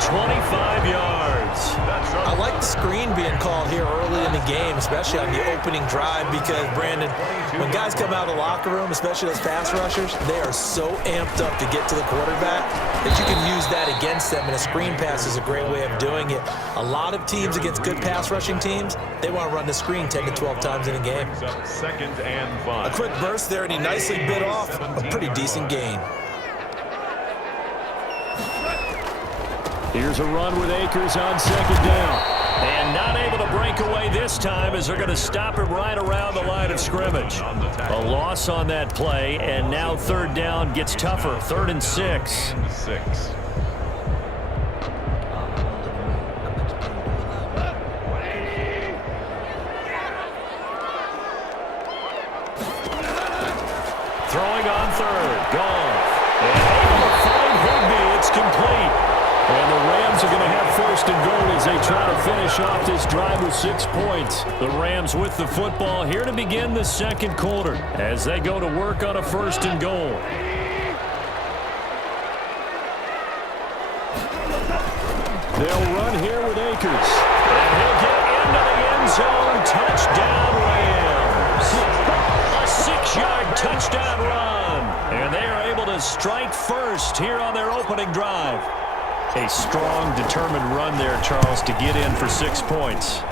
25 yards. I like the screen being called here early in the game, especially on the opening drive, because, Brandon, when guys come out of the locker room, especially those pass rushers, they are so amped up to get to the quarterback that you can use that against them, and a screen pass is a great way of doing it. A lot of teams against good pass rushing teams, they want to run the screen 10 to 12 times in a game. Second and 5. A quick burst there, and he nicely bit off a pretty decent gain. Here's a run with Akers on second down. And not able to break away this time as they're going to stop him right around the line of scrimmage. A loss on that play, and now third down gets tougher. 3rd and 6. Throwing on 3rd. Gone. And able to find Higbee. It's complete. And the Rams are going to have 1st and goal as they try to finish off this drive with 6 points. The Rams with the football here to begin the second quarter as they go to work on a 1st and goal. They'll run here with Akers. And he'll get into the end zone. Touchdown, Rams. A 6-yard touchdown run. And they are able to strike first here on their opening drive. A strong, determined run there, Charles, to get in for 6 points.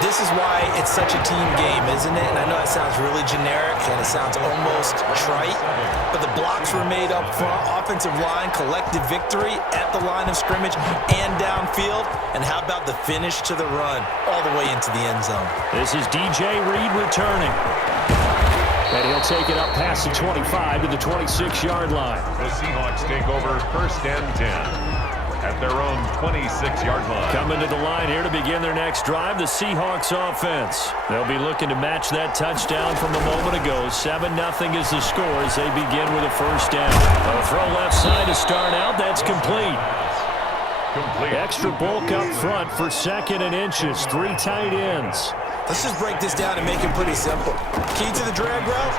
This is why it's such a team game, isn't it? And I know that sounds really generic and it sounds almost trite, but the blocks were made up front. Offensive line, collective victory at the line of scrimmage and downfield. And how about the finish to the run all the way into the end zone? This is DJ Reed returning. And he'll take it up past the 25 to the 26-yard line. The Seahawks take over 1st and 10. At their own 26-yard line. Coming to the line here to begin their next drive, the Seahawks offense. They'll be looking to match that touchdown from a moment ago. 7-0 is the score as they begin with a 1st down. A throw left side to start out. That's complete. Extra bulk up front for 2nd and inches. 3 tight ends. Let's just break this down and make it pretty simple. Key to the drag route,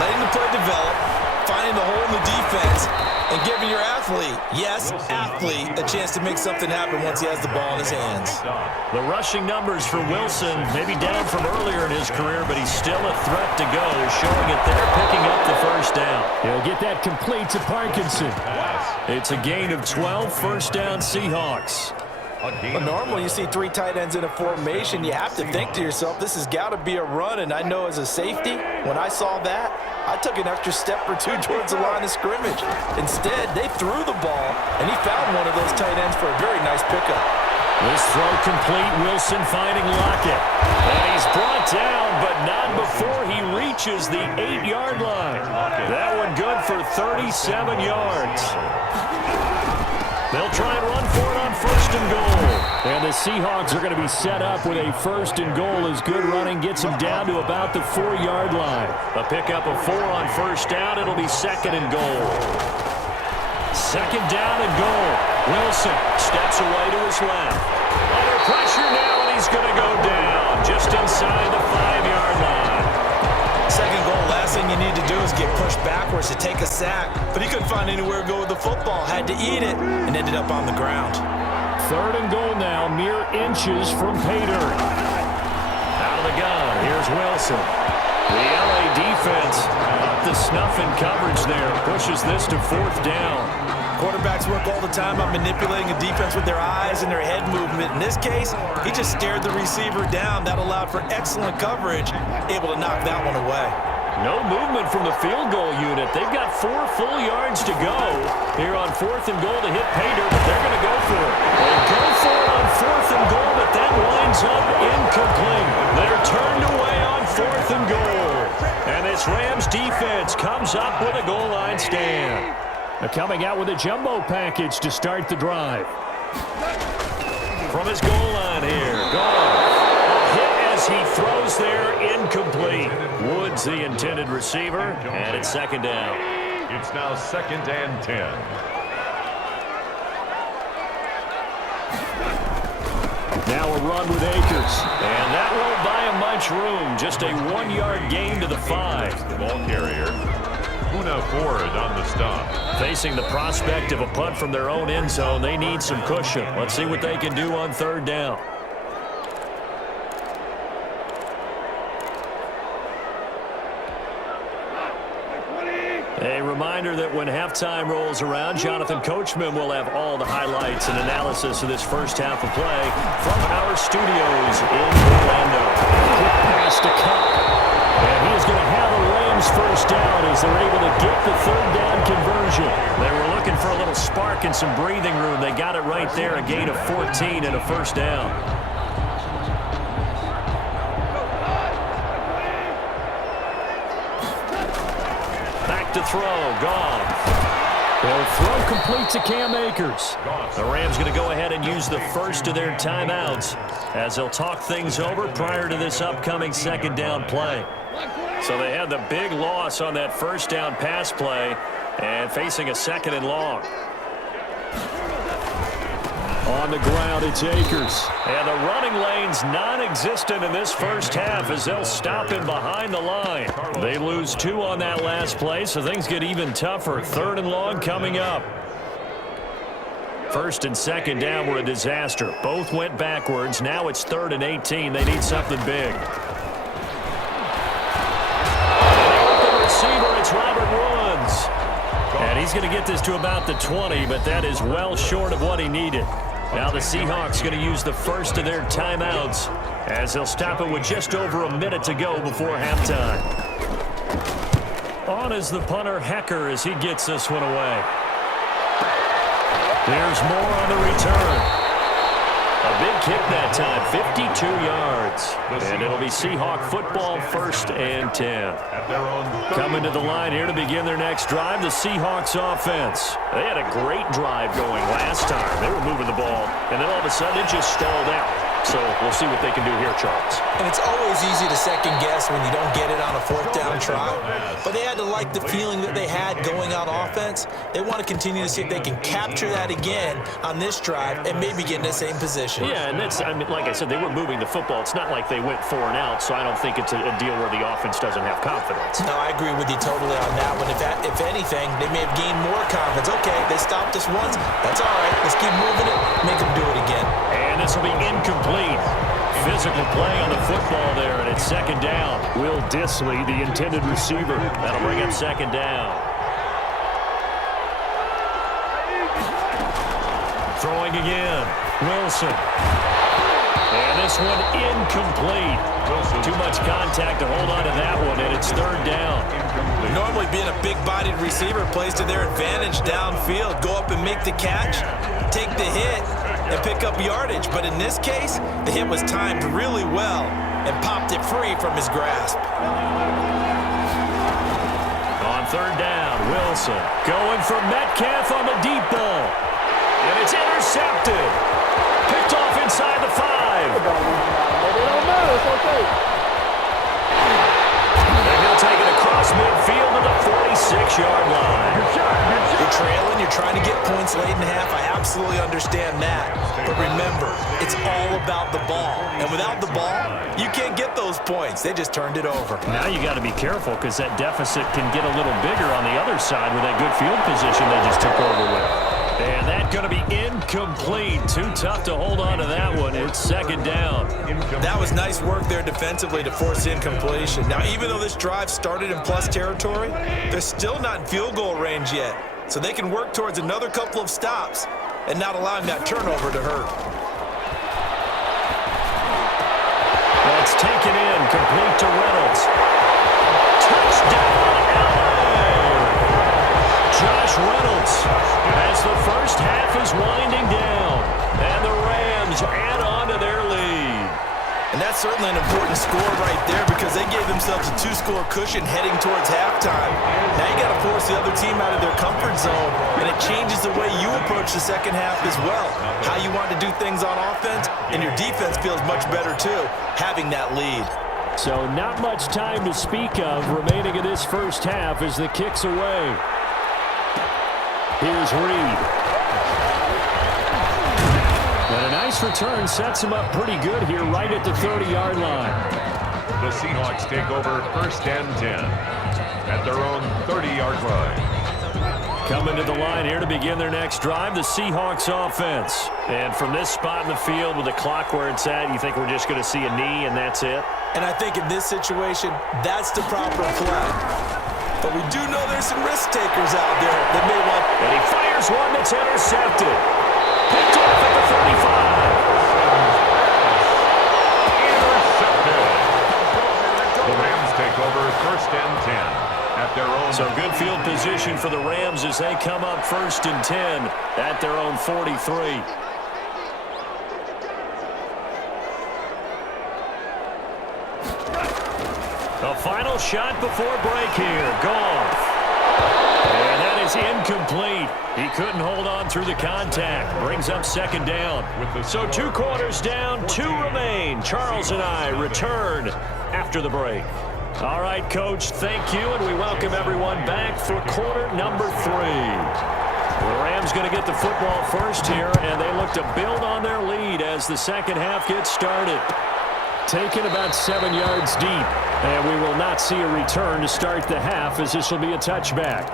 letting the play develop, finding the hole in the defense, and giving your athlete, yes, athlete, a chance to make something happen once he has the ball in his hands. The rushing numbers for Wilson maybe down from earlier in his career, but he's still a threat to go, showing it there, picking up the 1st down. He'll get that complete to Parkinson. It's a gain of 12, 1st down Seahawks. But normally you see 3 tight ends in a formation, you have to think to yourself, this has got to be a run. And I know as a safety, when I saw that, I took an extra step or 2 towards the line of scrimmage. Instead, they threw the ball, and he found one of those tight ends for a very nice pickup. This throw complete, Wilson finding Lockett. And he's brought down, but not before he reaches the 8-yard line. That one good for 37 yards. They'll try and run for it on 1st and goal. And the Seahawks are going to be set up with a 1st and goal as good running gets them down to about the 4-yard line. A pickup of 4 on 1st down. It'll be 2nd and goal. 2nd down and goal. Wilson steps away to his left. Under pressure now, and he's going to go down just inside the 5-yard line. 2nd goal, last thing you need to do is get pushed backwards to take a sack. But he couldn't find anywhere to go with the football, had to eat it, and ended up on the ground. 3rd and goal now, mere inches from pay dirt. Out of the gun, here's Wilson. The LA defense up to snuff in coverage there, pushes this to 4th down. Quarterbacks work all the time on manipulating a defense with their eyes and their head movement. In this case, he just stared the receiver down. That allowed for excellent coverage, able to knock that one away. No movement from the field goal unit. They've got 4 full yards to go here on 4th and goal to hit Pater, but they're going to go for it. They go for it on 4th and goal, but that winds up incomplete. They're turned away on 4th and goal. And this Rams defense comes up with a goal line stand. They're coming out with a jumbo package to start the drive. From his goal line here, Goff. A hit as he throws there, incomplete. Woods the intended receiver, and it's 2nd down. It's now 2nd and 10. Now a run with Akers. And that won't buy him much room. Just a 1-yard gain to the 5. The ball carrier. Una Ford on the stop. Facing the prospect of a punt from their own end zone, they need some cushion. Let's see what they can do on third down. A reminder that when halftime rolls around, Jonathan Coachman will have all the highlights and analysis of this first half of play from our studios in Orlando. Quick pass to Cup. And he is going to have a Rams first down as they're able to get the third down conversion. They were looking for a little spark and some breathing room. They got it right there, a gain of 14 and a first down. To throw, gone. They'll throw complete to Cam Akers. The Rams going to go ahead and use the first of their timeouts as they'll talk things over prior to this upcoming second down play. So they had the big loss on that first down pass play and facing a second and long. On the ground, it's Akers. And the running lane's non-existent in this first half as they'll stop him behind the line. They lose 2 on that last play, so things get even tougher. Third and long coming up. First and second down were a disaster. Both went backwards. Now it's 3rd and 18. They need something big. The receiver, it's Robert Woods. And he's going to get this to about the 20, but that is well short of what he needed. Now the Seahawks going to use the first of their timeouts as they'll stop it with just over a minute to go before halftime. On is the punter Hecker as he gets this one away. There's more on the return. A big kick that time, 52 yards. And it'll be Seahawk football, 1st and 10. Coming to the line here to begin their next drive, the Seahawks offense. They had a great drive going last time. They were moving the ball, and then all of a sudden it just stalled out. So we'll see what they can do here, Charles. And it's always easy to second guess when you don't get it on a 4th down try. But they had to like the feeling that they had going on offense. They want to continue to see if they can capture that again on this drive and maybe get in the same position. Yeah, and that's, I mean, like I said, they were moving the football. It's not like they went 4 and out, so I don't think it's a deal where the offense doesn't have confidence. No, I agree with you totally on that one. If anything, they may have gained more confidence. Okay, they stopped us once. That's all right. Let's keep moving it. Make them do it again. And this will be incomplete. Physical play on the football there, and it's 2nd down. Will Dissly, the intended receiver. That'll bring up 2nd down. Throwing again. Wilson. And this one incomplete. Too much contact to hold on to that one, and it's 3rd down. Normally being a big-bodied receiver plays to their advantage downfield. Go up and make the catch, take the hit, and pick up yardage. But in this case, the hit was timed really well and popped it free from his grasp. On 3rd down, Wilson going for Metcalf on the deep ball. And it's intercepted. Picked off inside the 5. And he'll take it across midfield to the 46-yard line. You're trailing, you're trying to get points late in half. I absolutely understand that. But remember, it's all about the ball. And without the ball, you can't get those points. They just turned it over. Now you got to be careful because that deficit can get a little bigger on the other side with that good field position they just took over with. And that's going to be incomplete. Too tough to hold on to that one. It's 2nd down. That was nice work there defensively to force incompletion. Now, even though this drive started in plus territory, they're still not in field goal range yet. So they can work towards another couple of stops and not allowing that turnover to hurt. That's taken in, complete to Reynolds. Touchdown, LA! Josh Reynolds as the first half is winding down, and the Rams add on to their lead. And that's certainly an important score right there because they gave themselves a 2-score cushion heading towards halftime. Now you got to force the other team out of their comfort zone, and it changes the way you approach the second half as well. How you want to do things on offense, and your defense feels much better too, having that lead. So not much time to speak of remaining in this first half as the kick's away. Here's Reed. And a nice return sets him up pretty good here right at the 30-yard line. The Seahawks take over 1st and 10. at their own 30-yard line. Coming to the line here to begin their next drive, the Seahawks offense. And from this spot in the field with the clock where it's at, you think we're just going to see a knee and that's it? And I think in this situation, that's the proper play. But we do know there's some risk takers out there that may want... And he fires one that's intercepted. Picked off at the 35. Intercepted. The Rams take over 1st and 10. At their own. So good field position for the Rams as they come up 1st and 10 at their own 43. The final shot before break here. Goff. And that is incomplete. He couldn't hold on through the contact. Brings up 2nd down. So 2 quarters down, 2 remain. Charles and I return after the break. All right, Coach, thank you, and we welcome everyone back for quarter number 3. The Rams going to get the football first here, and they look to build on their lead as the second half gets started. Taken about 7 yards deep, and we will not see a return to start the half as this will be a touchback.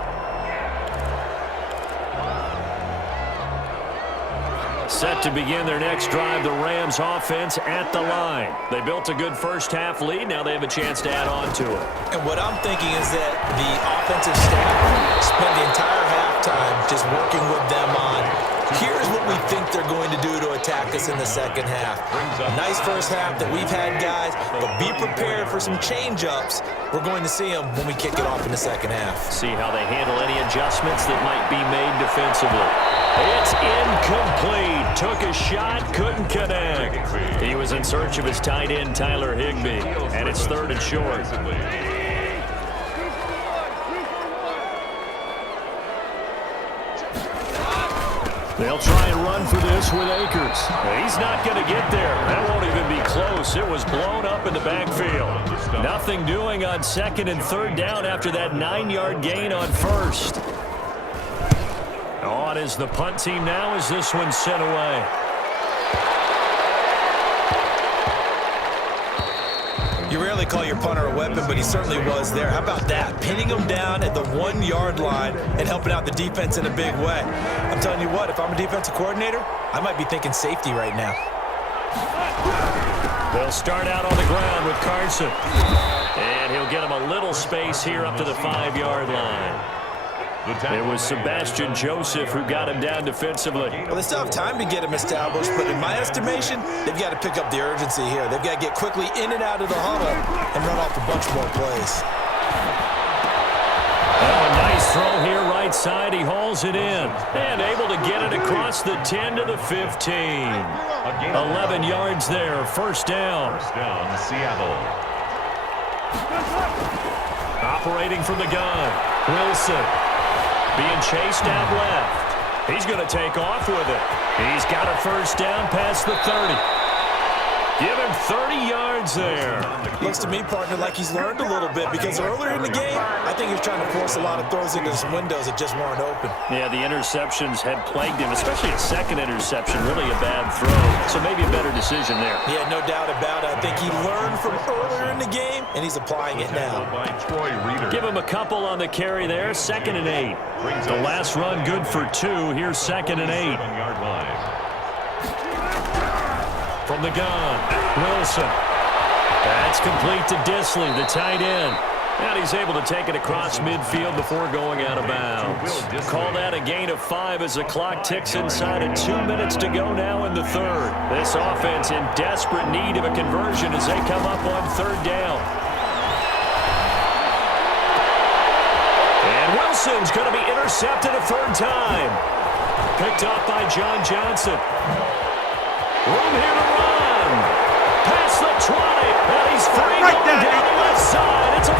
Set to begin their next drive, the Rams offense at the line. They built a good first half lead. Now they have a chance to add on to it. And what I'm thinking is that the offensive staff spent the entire halftime just working with them on, here's what we think they're going to do to attack us in the second half. Nice first half that we've had, guys, but be prepared for some change-ups. We're going to see them when we kick it off in the second half. See how they handle any adjustments that might be made defensively. It's incomplete. Took a shot, couldn't connect. He was in search of his tight end, Tyler Higbee, and it's 3rd and short. They'll try and run for this with Akers. He's not going to get there. That won't even be close. It was blown up in the backfield. Nothing doing on 2nd and 3rd down after that 9-yard gain on 1st. On is the punt team now as this one's sent away. You rarely call your punter a weapon, but he certainly was there. How about that? Pinning him down at the 1-yard line and helping out the defense in a big way. I'm telling you what, if I'm a defensive coordinator, I might be thinking safety right now. They'll start out on the ground with Carson. And he'll get him a little space here up to the 5-yard line. It was Sebastian Joseph who got him down defensively. Well, they still have time to get him established, but in my estimation, they've got to pick up the urgency here. They've got to get quickly in and out of the huddle and run off a bunch more plays. Oh, a nice throw here right side. He hauls it in and able to get it across the 10 to the 15. 11 yards there, 1st down. 1st down, Seattle. Operating from the gun, Wilson. Being chased out left. He's going to take off with it. He's got a 1st down past the 30. Give him 30 yards there. Looks to me, partner, like he's learned a little bit because earlier in the game, I think he was trying to force a lot of throws into some windows that just weren't open. Yeah, the interceptions had plagued him, especially a 2nd interception, really a bad throw. So maybe a better decision there. Yeah, no doubt about it. I think he learned from earlier in the game, and he's applying it now. Give him a couple on the carry there, 2nd and 8. The last run good for 2. Here's 2nd and 8. From the gun, Wilson. That's complete to Disley, the tight end. And he's able to take it across midfield before going out of bounds. Call that a gain of 5 as the clock ticks inside of 2 minutes to go now in the 3rd. This offense in desperate need of a conversion as they come up on 3rd down. And Wilson's going to be intercepted a 3rd time. Picked up by John Johnson. Room here to run. Past the 20. And he's free going down the left side. It's a